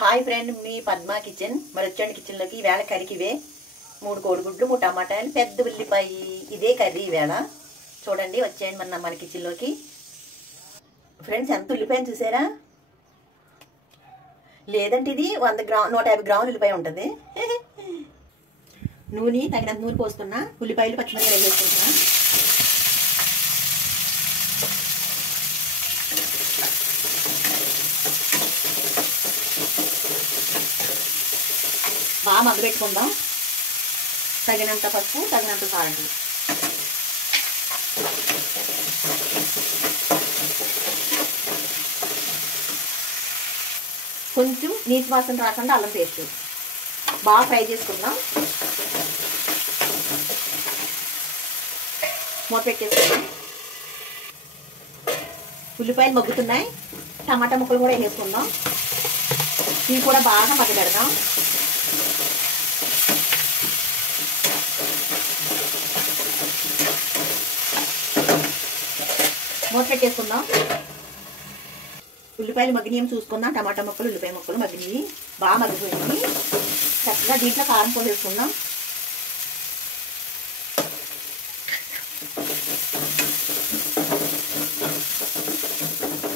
Hi friend, మీ Padma kitchen. మరి వచ్చండి కిచెన్లోకి. ఈవేళ కర్రీకి ఇవే 3 కోడిగుడ్లు, 3 టమాటాలు, పెద్ద ఉల్లిపాయ. ఇదే కర్రీ ఈవేళ. చూడండి, వచ్చేయండి మన కిచెన్లోకి. ఫ్రెండ్స్, ఎంత ఉల్లిపాయని చూసారా? లేదంటే ఇది 150 గ్రాముల ఉల్లిపాయ ఉంటుంది. నూనె తగినంత నూనె పోస్తున్నా. ఉల్లిపాయలు పచ్చిమిరపకాయలు వేసుకుంటున్నా. బాగా మగ్గబెట్టుకుందాం. తగినంత పసుపు, తగినంత సాల్ట్. కొంచెం నీచు వాసన రాకుండా అల్లం పేస్ట్ బాగా ఫ్రై చేసుకుందాం. మూత పెట్టేసుకుందాం. ఉల్లిపాయలు మగ్గుతున్నాయి. టమాటా ముక్కలు కూడా వేసుకుందాం. ఇవి కూడా బాగా మగ్గబెడదాం. మూత పెట్టేసుకుందాం. ఉల్లిపాయలు మగ్గినవి చూసుకుందాం. టమాటా ముక్కలు, ఉల్లిపాయ ముక్కలు మగ్గినవి, బాగా మగ్గిపోయింది. చక్కగా దీంట్లో కారం పోసేసుకుందాం.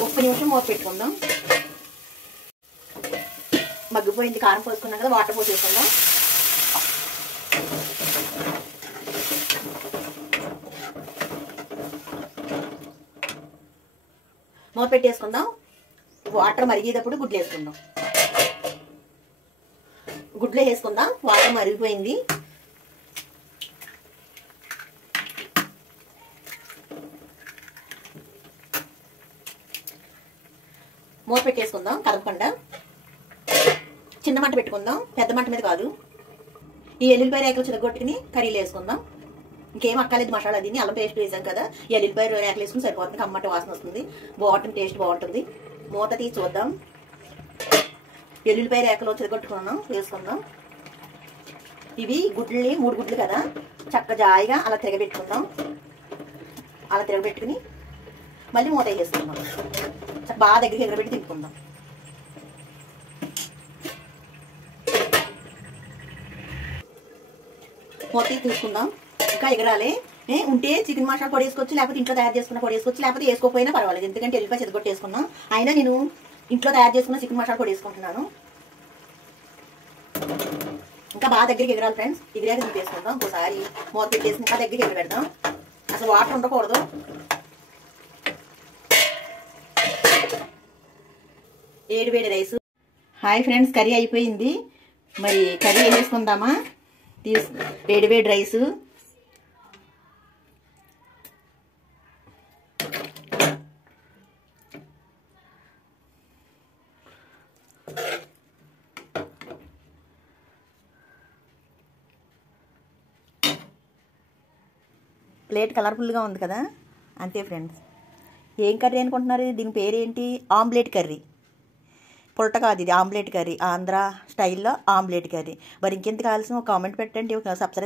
ఒక్క నిమిషం మూత పెట్టుకుందాం. మగ్గిపోయింది. కారం పోసుకున్నాం కదా, వాటర్ పోసేసుకుందాం. మూత పెట్టేసుకుందాం. వాటర్ మరిగేటప్పుడు గుడ్లు వేసుకుందాం. గుడ్లు వేసుకుందాం. వాటర్ మరిగిపోయింది. మూత పెట్టేసుకుందాం. కదపకుండా చిన్న మంట పెట్టుకుందాం, పెద్ద మంట మీద కాదు. ఈ ఎల్లుల్లిపాయ రేకలు చిరగొట్టుకుని కర్రీలు వేసుకుందాం. ఇంకేం అక్కర్లేదు. మసాలా దీన్ని అల్లం పేస్ట్ వేసాం కదా, ఎల్లుల్లిపాయ రేకలు వేసుకుని సరిపోతుంది. కమ్మటి వాసన వస్తుంది. బాగుంటుంది, టేస్ట్ బాగుంటుంది. మూత తీసి చూద్దాం. ఎల్లుల్లిపాయ రేకలు చిరగొట్టుకున్నాం, వేసుకుందాం. ఇవి గుడ్లని 3 గుడ్లు కదా, చక్క జాయిగా అలా తిరగబెట్టుకుందాం. అలా తిరగబెట్టుకుని మళ్ళీ మూత వేసుకుందాం. బాగా దగ్గరికి ఎగరబెట్టి తిప్పుకుందాం. మూత తీసుకుందాం. ఇంకా ఎగరాలి. ఉంటే చికెన్ మసాలా పొడి వేసుకోవచ్చు, లేకపోతే ఇంట్లో తయారు చేసుకున్న పొడి వేసుకోవచ్చు, లేకపోతే వేసుకోకపోయినా పర్వాలేదు. ఎందుకంటే ఎల్లిపాయ చెదగొట్టేసుకున్నాం. అయినా నేను ఇంట్లో తయారు చేసుకున్న చికెన్ మసాలా పొడి వేసుకుంటున్నాను. ఇంకా బాగా దగ్గరికి ఎగరాలి ఫ్రెండ్స్. ఎగిరాక తీపేసుకుందాం. ఇంకోసారి మూత పెట్టేసి ఇంకా దగ్గరికి ఎగరబెడదాం. అసలు వాటర్ ఉండకూడదు. వేడి రైస్. హాయ్ ఫ్రెండ్స్, కర్రీ అయిపోయింది. మరి కర్రీ వేసుకుందామా? వేడి రైసు, ప్లేట్ కలర్ఫుల్గా ఉంది కదా. అంతే ఫ్రెండ్స్. ఏం కర్రీ అనుకుంటున్నారు? దీని పేరేంటి? Omelette curry. పొలట కాదు, ఇది ఆమ్లెట్ కర్రీ. ఆంధ్ర స్టైల్లో ఆమ్లెట్ కర్రీ. మరి ఇంకెంత కావాల్సిన ఒక కామెంట్ పెట్టండి, ఒక సబ్స్క్రైబ్